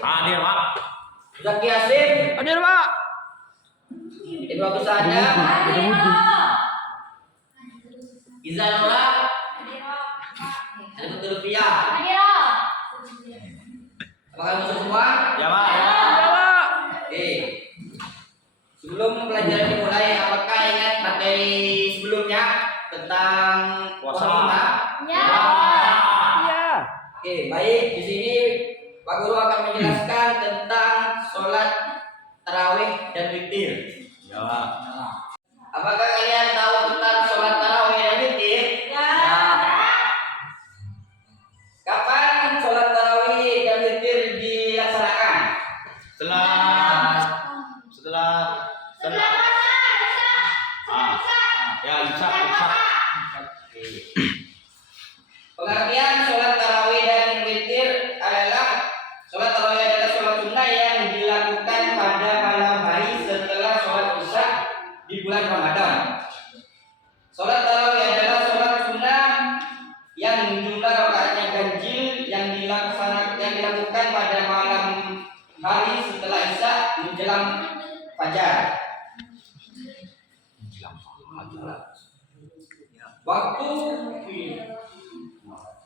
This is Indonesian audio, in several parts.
Hadir, Pak. Zaki Hasim. Hadir, Pak. Edward Kusada. Izanura. Ada betul Pia. Apakah musuh semua? Ya, Pak. Ya, Pak. Oke. Sebelum pelajaran dimulai, apakah ingat materi sebelumnya tentang puasa? Ya. Ya. Oke, baik. Di sini Pak Guru akan menjelaskan tentang sholat tarawih dan witir. Ya, Pak. Apakah kalian tahu tentang sholat tarawih dan witir? Ya. Kapan sholat tarawih dan witir dilaksanakan? Setelah ya, bisa. Pengertian sholat tarawih dan witir adalah sholat tarawih adalah sholat sunnah yang dilakukan pada malam hari setelah sholat isya di bulan Ramadan. Sholat tarawih adalah sholat sunnah yang jumlah rakaatnya ganjil yang dilakukan pada malam hari setelah isya menjelang fajar.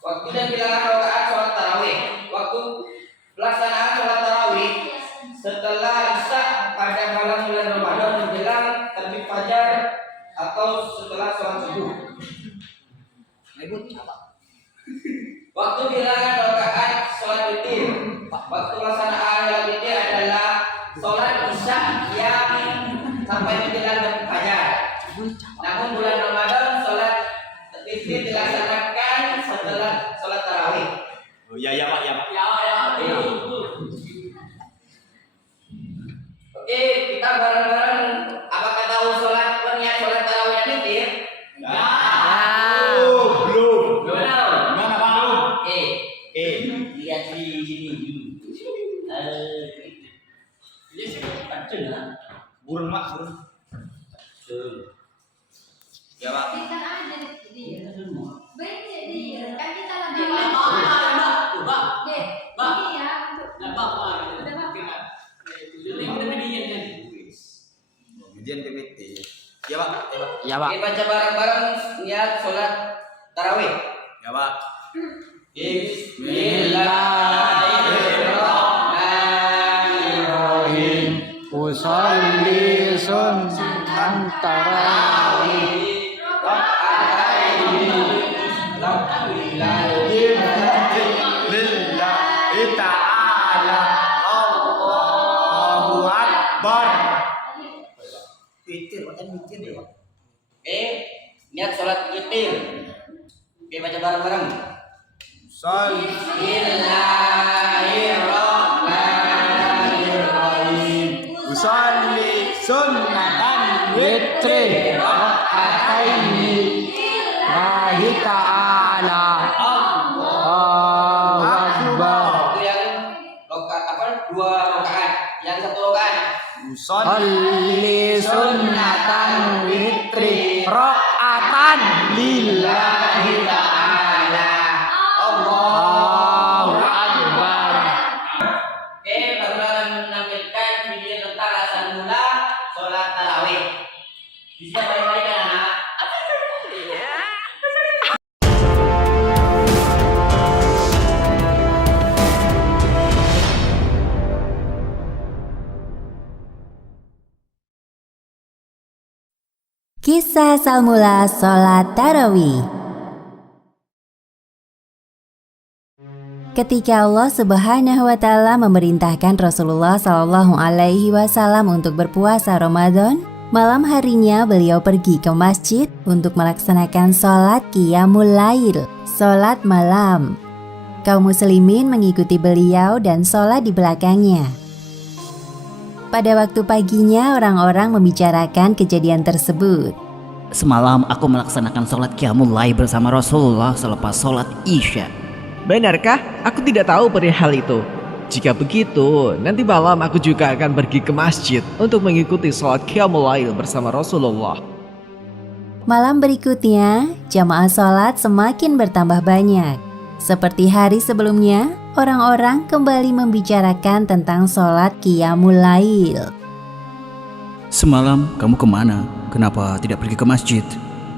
Waktu dan bilangan rakaat sholat tarawih. Waktu pelaksanaan sholat tarawih setelah isya pada malam bulan Ramadan menjelang terbit fajar atau setelah sholat subuh. Waktu bilangan rakaat sholat witir. Waktu pelaksanaan sholat witir adalah sholat isya yang sampai menjelang terbit fajar. Namun bulan Ramadan sholat witir dilaksanakan setelah sholat tarawih. Oh, ya, Pak. Oke, kita bareng-bareng. Apakah tahu niat sholat tarawih dan witir? Ya. Belum. Gimana, Pak? Oke. Oke. Lihat di sini dulu. Ini sih kacau lah. Burung, Pak. Ya, Pak. Ujian PPT. Ya, Pak. Ya, Pak. Oke, baca bareng-bareng niat sholat tarawih. Ya, Pak. Bismillahirrahmanirrahim. Usolli sunnatan tarawih Lillahi ta'ala Allahu Akbar. Witir, deh. Oke, niat sholat witir. Oke, baca bareng-bareng. Bismillahirrahmanirrahim. Usolli sunnatan witri rakaataini lillahi ta'ala Allahu Akbar. Itu yang dua rakaat, yang satu rakaat. Sholli sunnatan witri rakaatan lillahi ta'ala Allahu Akbar. Oke, baru akan menampilkan video tentang asal mula sholat tarawih. Bisa balik-balik kan anak? Kisah asal mula sholat tarawih. Ketika Allah Subhanahu wa Ta'ala memerintahkan Rasulullah Shallallahu Alaihi Wasallam untuk berpuasa Ramadan, malam harinya beliau pergi ke masjid untuk melaksanakan sholat qiyamul lail, sholat malam. Kaum muslimin mengikuti beliau dan sholat di belakangnya. Pada waktu paginya, orang-orang membicarakan kejadian tersebut. Semalam aku melaksanakan sholat qiyamul lail bersama Rasulullah selepas sholat isya. Benarkah? Aku tidak tahu perihal itu. Jika begitu, nanti malam aku juga akan pergi ke masjid untuk mengikuti sholat qiyamul lail bersama Rasulullah. Malam berikutnya, jamaah sholat semakin bertambah banyak. Seperti hari sebelumnya, orang-orang kembali membicarakan tentang sholat Qiyamul Lail. Semalam kamu kemana? Kenapa tidak pergi ke masjid?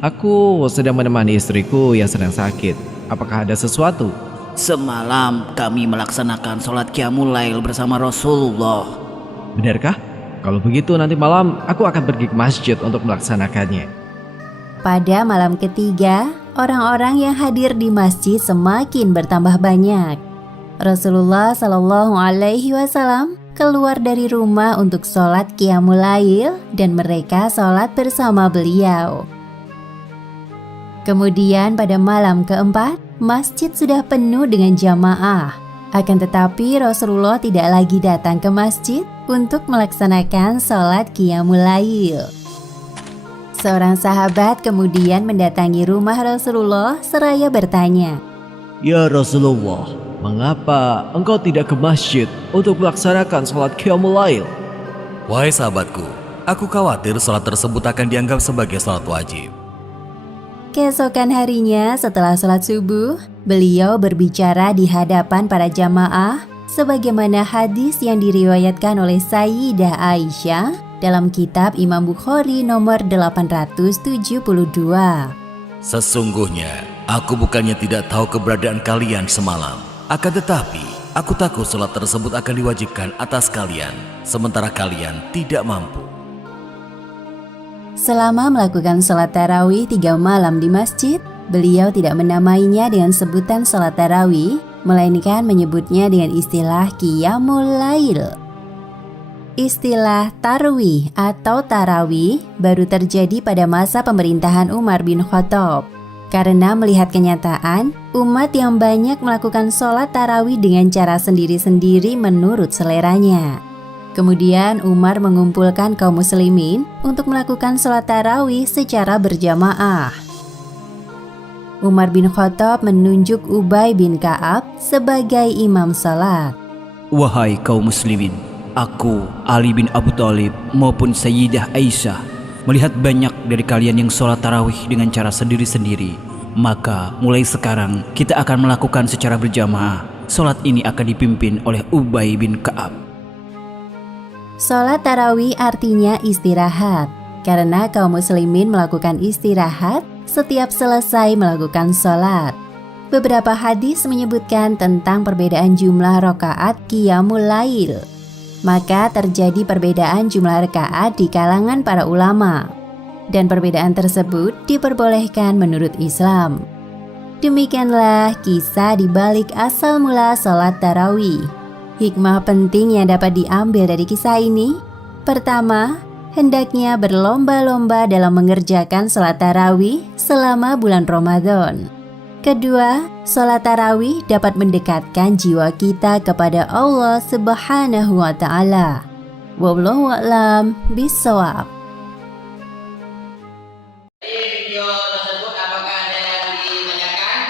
Aku sedang menemani istriku yang sedang sakit. Apakah ada sesuatu? Semalam kami melaksanakan sholat Qiyamul Lail bersama Rasulullah. Benarkah? Kalau begitu nanti malam aku akan pergi ke masjid untuk melaksanakannya. Pada malam ketiga, orang-orang yang hadir di masjid semakin bertambah banyak. Rasulullah Shallallahu Alaihi Wasallam keluar dari rumah untuk sholat Qiyamul Lail dan mereka sholat bersama beliau. Kemudian pada malam keempat, masjid sudah penuh dengan jamaah. Akan tetapi Rasulullah tidak lagi datang ke masjid untuk melaksanakan sholat Qiyamul Lail. Seorang sahabat kemudian mendatangi rumah Rasulullah seraya bertanya, Ya Rasulullah, mengapa engkau tidak ke masjid untuk melaksanakan sholat Qiyamul Lail? Wahai sahabatku, aku khawatir sholat tersebut akan dianggap sebagai sholat wajib. Keesokan harinya setelah sholat subuh, beliau berbicara di hadapan para jamaah sebagaimana hadis yang diriwayatkan oleh Sayyidah Aisyah dalam kitab Imam Bukhari nomor 872. Sesungguhnya, aku bukannya tidak tahu keberadaan kalian semalam. Akan tetapi, aku takut sholat tersebut akan diwajibkan atas kalian, sementara kalian tidak mampu. Selama melakukan sholat tarawih 3 malam di masjid, beliau tidak menamainya dengan sebutan sholat tarawih, melainkan menyebutnya dengan istilah Qiyamul Lail. Istilah tarwih atau tarawih baru terjadi pada masa pemerintahan Umar bin Khattab. Karena melihat kenyataan, umat yang banyak melakukan sholat tarawih dengan cara sendiri-sendiri menurut seleranya. Kemudian Umar mengumpulkan kaum muslimin untuk melakukan sholat tarawih secara berjamaah. Umar bin Khattab menunjuk Ubay bin Ka'ab sebagai imam sholat. Wahai kaum muslimin, aku, Ali bin Abu Thalib maupun Sayyidah Aisyah melihat banyak dari kalian yang sholat tarawih dengan cara sendiri-sendiri. Maka mulai sekarang kita akan melakukan secara berjamaah. Sholat ini akan dipimpin oleh Ubay bin Ka'ab. Sholat tarawih artinya istirahat, karena kaum muslimin melakukan istirahat setiap selesai melakukan sholat. Beberapa hadis menyebutkan tentang perbedaan jumlah rakaat Qiyamul Lail. Maka terjadi perbedaan jumlah rakaat di kalangan para ulama. Dan perbedaan tersebut diperbolehkan menurut Islam. Demikianlah kisah di balik asal mula sholat tarawih. Hikmah penting yang dapat diambil dari kisah ini, pertama, hendaknya berlomba-lomba dalam mengerjakan sholat tarawih selama bulan Ramadan. Kedua, sholat tarawih dapat mendekatkan jiwa kita kepada Allah Subhanahu wa Ta'ala. Wallahu a'lam bishawab. Video tersebut apakah ada yang ditanyakan?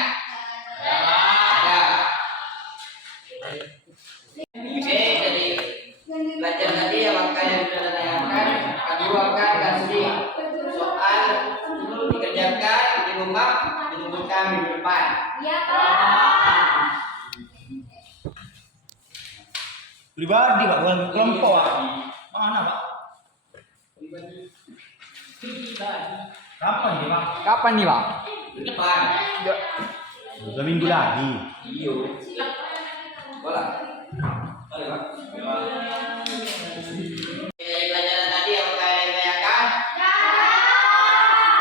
Ada. Oke, jadi belajar tadi apakah yang sudah ditanyakan? Kami akan kasih soal dulu dikerjakan di rumah, ditunggukan minggu depan. Iya, Pak. Pribadi Pak, bukan kelompok Pak. Mana Pak? Kapan nih Pak? Kapan nih, Pak? Minggu depan. 2 minggu lagi. Iya. Bola. Boleh, Pak. Pelajaran tadi apakah ada yang ditanyakan?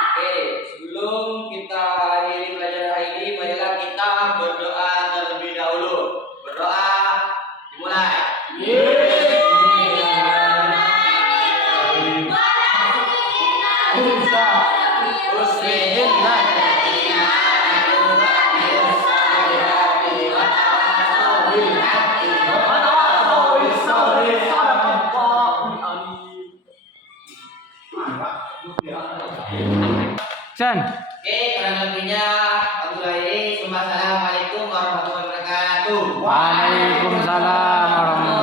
Oke, sebelum kita akhiri pelajaran hari ini, marilah kita berdoa terlebih dahulu. Berdoa dimulai. Sen. Oke, kurang lebihnya Assalamualaikum warahmatullahi wabarakatuh. Waalaikumsalam warahmatullahi